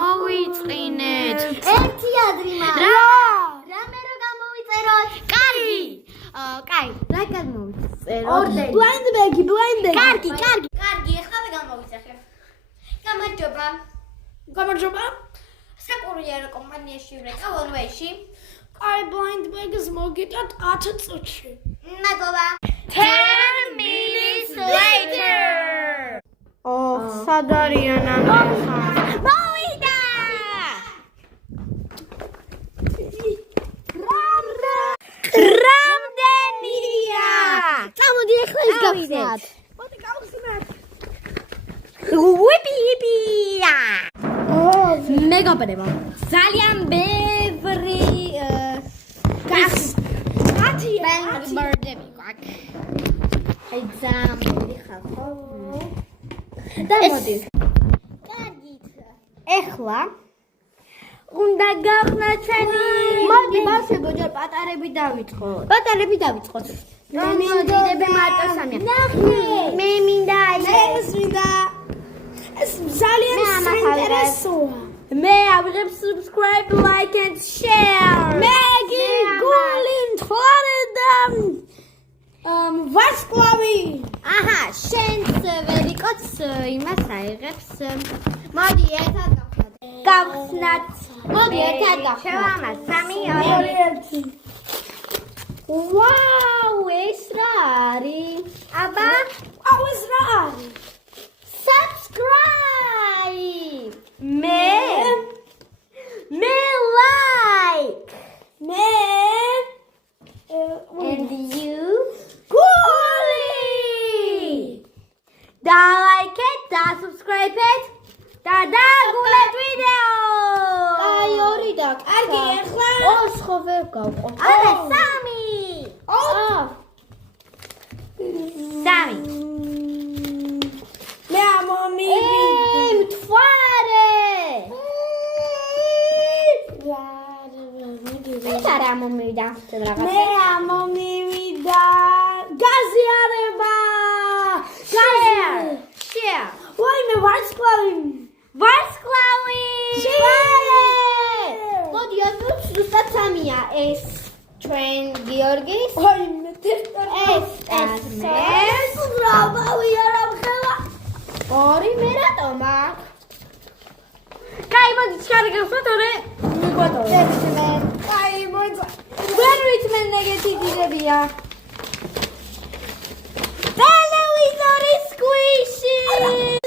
მოვიწყინეთ. ერთი ადრიმა. რამე რო გამოვიწეროთ? კარგი. კაი, რა გამოვიწეროთ? ორდენი. Blind bag. კარგი. კარგი, ეხლა გამოვიწერე. გამარჯობა. საკურიერო კომპანიაში ვიყავ I blind bag-ს მოგიტათ 10 წუთში. მადლობა. 10 minutes later. სად არიან მოვიდა. რამდენია? წამოდი ეხლა ის გავხსნათ. მოდი გავხსნათ. ვიპია. მეგობრებო, ძალიან ბევრი ბენგბერდები გვაქვს. აი ძამოდი ხალხო. და მოდი. კარგით. ეხლა უნდა გავხსნათ ჩვენი. მოდი ბავშვებო, ჯერ პატარები დავიწყოთ. პატარები დავიწყოთ. მომიდები მარტო სამია. ნახე. მე მინდა ეს ძალიან საინტერესოა. მე ავიღებ subscribe, like and share. Megi Gulin Florida. Varsklavi. აჰა, შენც ვერიკოც იმას აიღებს. მოდი ერთად გავხსნათ. გავხსნათ. მოდი ერთად გავხსნათ. შევამას 3 2 1. ვაუ, ეს რა არის? აბა, ეს რა არის? Subscribe. მე like. მე And you? Guli. და like-ეთ, და subscribe-ეთ, და დაგულეთ ვიდეო. აი ორი და კარგი, ეხლა ორს ხო ვერ გავყო. არა, 3. სამი. მე ამომივიდე. მთვარე. ეს არა მომივიდა. მე ამომივიდა. გაზიარება. Share. ვაიმე ვარსკლავი. ვარსკვლავი. მოდი ათუც ზუსტად სამია ეს ჩვენ გიორგის. ვაიმე ეს ეს რავავი არა მხელა. ორი მე რატომ აქვს? კაი, მოდი ჩქარი გავხსნათ, ორე მიგვატოვე. აი მოიცა. ვერ ვიცმენ ნეგატივებია. ტელევიზორი სკვიში.